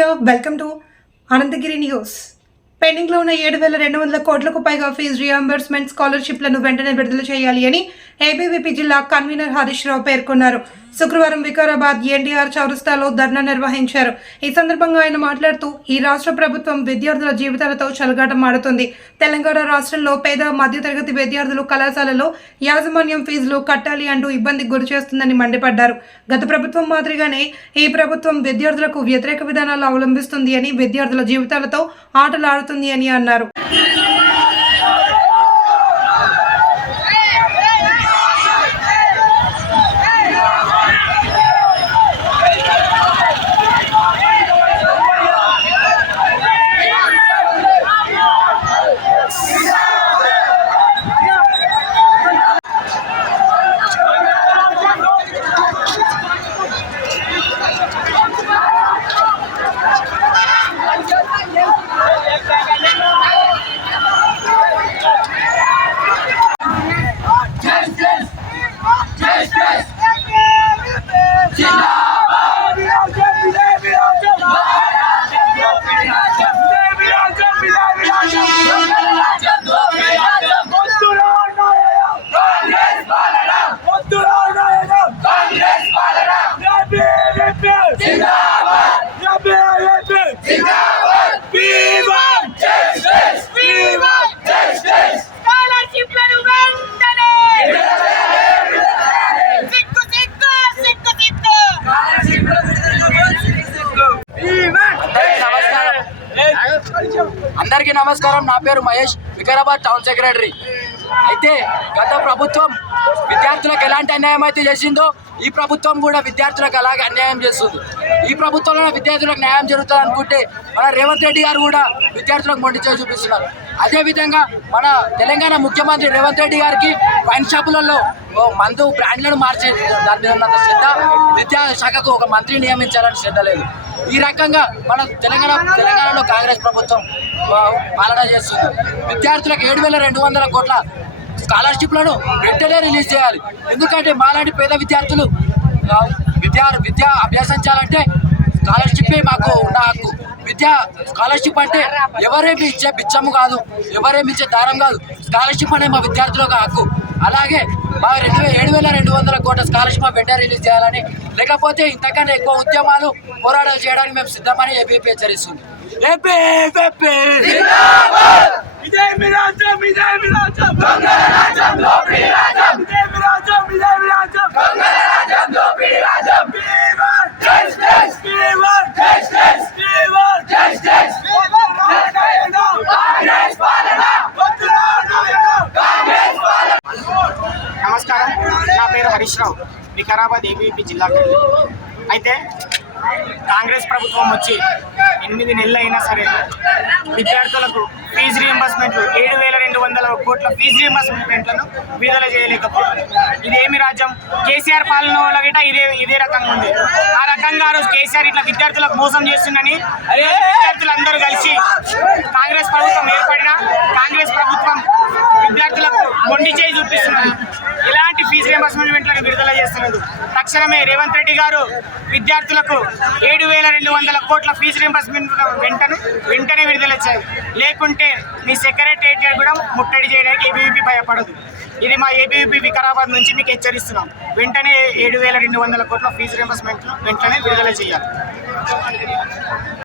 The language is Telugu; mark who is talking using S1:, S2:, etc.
S1: వెల్కమ్ టు అనంతగిరి న్యూస్ పెండింగ్లో ఉన్న ఏడు వేల రెండు వందల కోట్లకు పైగా ఫీజు రియంబర్స్మెంట్ స్కాలర్షిప్లను వెంటనే విడుదల చేయాలి అని ఏబీవీపీ జిల్లా కన్వీనర్ హరీష్ రావు పేర్కొన్నారు. శుక్రవారం వికారాబాద్ ఎన్టీఆర్ చౌరస్తాలో ధర్నా నిర్వహించారు. ఈ సందర్భంగా ఆయన మాట్లాడుతూ ఈ రాష్ట్ర ప్రభుత్వం విద్యార్థుల జీవితాలతో చలగాటం ఆడుతుంది. తెలంగాణ రాష్ట్రంలో పేద మధ్యతరగతి విద్యార్థులు కళాశాలలో యాజమాన్యం ఫీజులు కట్టాలి అంటూ ఇబ్బందికి గురి చేస్తుందని మండిపడ్డారు. గత ప్రభుత్వం మాదిరిగానే ఈ ప్రభుత్వం విద్యార్థులకు వ్యతిరేక విధానాలు అవలంబిస్తుంది అని విద్యార్థుల జీవితాలతో ఆటలాడుతుంది అని అన్నారు.
S2: అందరికీ నమస్కారం. నా పేరు మహేష్ వికారాబాద్ టౌన్ సెక్రటరీ. అయితే గత ప్రభుత్వం విద్యార్థులకు ఎలాంటి అన్యాయం అయితే చేసిందో ఈ ప్రభుత్వం కూడా విద్యార్థులకు అలాగే అన్యాయం చేస్తుంది. ఈ ప్రభుత్వంలో విద్యార్థులకు న్యాయం జరుగుతుంది అనుకుంటే మన రేవంత్ రెడ్డి గారు కూడా విద్యార్థులకు మొండి చేసి చూపిస్తున్నారు. అదేవిధంగా మన తెలంగాణ ముఖ్యమంత్రి రేవంత్ రెడ్డి గారికి వైన్ షాపులలో ఓ మందు బ్రాండ్లను మార్చే దాని మీద ఉన్నంత శ్రద్ధ విద్యాశాఖకు ఒక మంత్రి నియమించాలని శ్రద్ధ లేదు. ఈ రకంగా మన తెలంగాణ తెలంగాణలో కాంగ్రెస్ ప్రభుత్వం పాలన చేస్తుంది. విద్యార్థులకు ఏడు వేల రెండు వందల కోట్ల స్కాలర్షిప్లను వెంటనే రిలీజ్ చేయాలి. ఎందుకంటే మాలాంటి పేద విద్యార్థులు ఆ, విద్యా విద్యా అభ్యసించాలంటే స్కాలర్షిప్పే మాకు ఉన్న హక్కు. విద్యా స్కాలర్షిప్ అంటే ఎవరేమి ఇచ్చే బిచ్చము కాదు ఎవరేమి ఇచ్చే దారం కాదు. స్కాలర్షిప్ అనే మా విద్యార్థులకు హక్కు. అలాగే మా రెండు ఏడు వేల రెండు వందల కోట్ల స్కాలర్షిప్ మా వెంటనే రిలీజ్ చేయాలని లేకపోతే ఇంతకన్నా ఎక్కువ ఉద్యమాలు పోరాటాలు చేయడానికి మేము సిద్ధమని ఏపీపీ హెచ్చరిస్తుంది ఏపీ ఏపీ
S3: ఇదే మీ రాజ్యం ఇదే మీ రాజ్యం దొంగల రాజ్యం దోపిడీ రాజ్యం ఇదే మీ రాజ్యం ఇదే మీ రాజ్యం దొంగల రాజ్యం దోపిడీ రాజ్యం fever justice fever justice fever justice Congress పాలన వద్దురా నాయన కాంగ్రెస్ పాలన
S4: నమస్కారం. నా పేరు హరీష్ రావు. వికారాబాద్ ఏబీపీ జిల్లా అయితే కాంగ్రెస్ ప్రభుత్వం వచ్చి ఎనిమిది నెలలు అయినా సరే విద్యార్థులకు ఫీజు రియంబర్స్మెంట్లు ఏడు వేల రెండు వందల కోట్ల ఫీజు రియంబర్స్మెంట్లను విడుదల చేయలేకపోతుంది ఇదేమి రాజ్యం? కేసీఆర్ పాలన వల్ల ఇదే ఇదే రకంగా ఉంది. ఆ రకంగా ఆ రోజు కేసీఆర్ ఇట్లా విద్యార్థులకు మోసం చేస్తుందని విద్యార్థులందరూ కలిసి కాంగ్రెస్ ప్రభుత్వం ఏర్పడిన కాంగ్రెస్ ప్రభుత్వం విద్యార్థులకు మొండి చేయి చూపిస్తున్నది ఎలాంటి ఫీజు రియంబర్స్మెంట్లను విడుదల చేస్తున్నది తక్షణమే రేవంత్ రెడ్డి గారు విద్యార్థులకు ఏడు వేల రెండు వందల కోట్ల ఫీజు రియంబర్స్మెంట్ వెంటనే వెంటనే విడుదల చేయాలి లేకుంటే మీ సెక్రటేరియట్ కూడా ముట్టడి చేయడానికి ఏబీవీపీ భయపడదు. ఇది మా ఏబీవీపీ వికారాబాద్ నుంచి మీకు హెచ్చరిస్తున్నాం. వెంటనే ఏడు వేల రెండు వందల కోట్ల ఫీజు రియంబర్స్మెంట్ వెంటనే విడుదల చేయాలి.